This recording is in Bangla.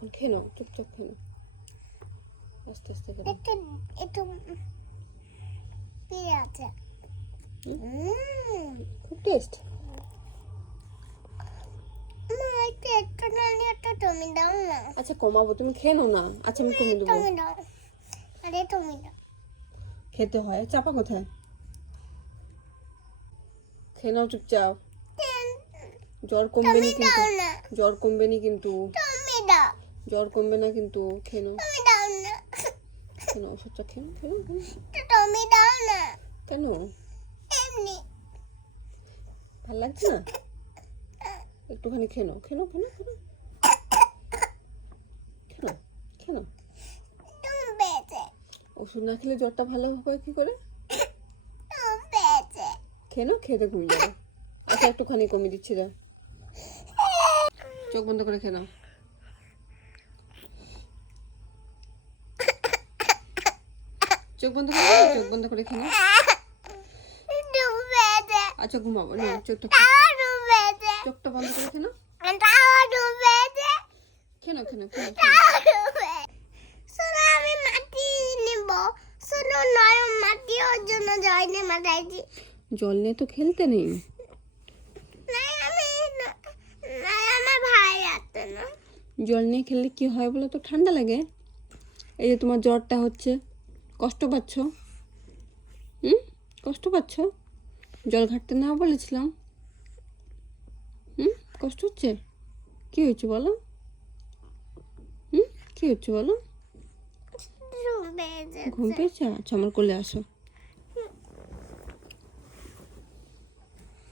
এখন খেয়ে নাও, চুপচাপ খেয়ে নাও, আস্তে আস্তে করে। একটু পেয়ে আছে, খুব টেস্ট। একটু নালে একটা তুমি দাও না। আচ্ছা কমাবো, তুমি খেয়ে নাও না। আচ্ছা আমি কমিয়ে দেবো। তুমি দাও, আরে তুমি দাও। খেতে হয়, চাপা কোথায়? খেয়ে নাও চুপচাপ, জ্বর কমবে না কিন্তু, জ্বর কমবে না কিন্তু, তুমি দাও, জ্বর কমবে না কিন্তু। খেয়ে নাও, তুমি দাও না, খেয়ে নাও ওষুধটা, খেয়ে নাও, খেয়ে নাও, খেয়ে নাও। তুমি দাও না। কেন এমনি ভাল লাগছে না? একটুখানি খেয়ে নাও, খেয়ে নাও, খেয়ে নাও, খেয়ে নাও, খেয়ে নাও, খেয়ে নাও। তুমি পেয়েছে, ওষুধ না খেলে জ্বরটা ভালো হবে কি করে? তুমি পেয়েছে। খেয়ে নাও, খেতে কমে যাবে। আচ্ছা একটুখানি কমিয়ে দিচ্ছি, দাও। চোখ বন্ধ করে খেয়ে নাও। চোখ বন্ধ করে খেয়ে নাও, চোখ বন্ধ করে খেয়ে নাও। তুমি পেয়েছে, আচ্ছা ঘুমাবো না, চোখটা তুমি পেয়েছে, চোখটা বন্ধ করে খেয়ে নাও। তুমি পেয়েছে, খেয়ে নাও, খেয়ে নাও, খেয়ে নাও, খেয়ে নাও। শোনো আমি মাটি নিব, শোনো নয় মাটি ওর জন্য জয় নিয়ে মাথাইছি। জল নিয়ে তো খেলতে নেই। আমার ভাই আছে না। জল নিয়ে খেললে কি হয় বলো তো? ঠান্ডা লাগে। এই যে তোমার জ্বরটা হচ্ছে, কষ্ট পাচ্ছ, কষ্ট পাচ্ছ। জল ঘাটতে না বলেছিলাম? কষ্ট হচ্ছে? কি হয়েছে বলো? কি হচ্ছে বলো? ঘুম পেয়েছে? আচ্ছা আমার কোলে আসো।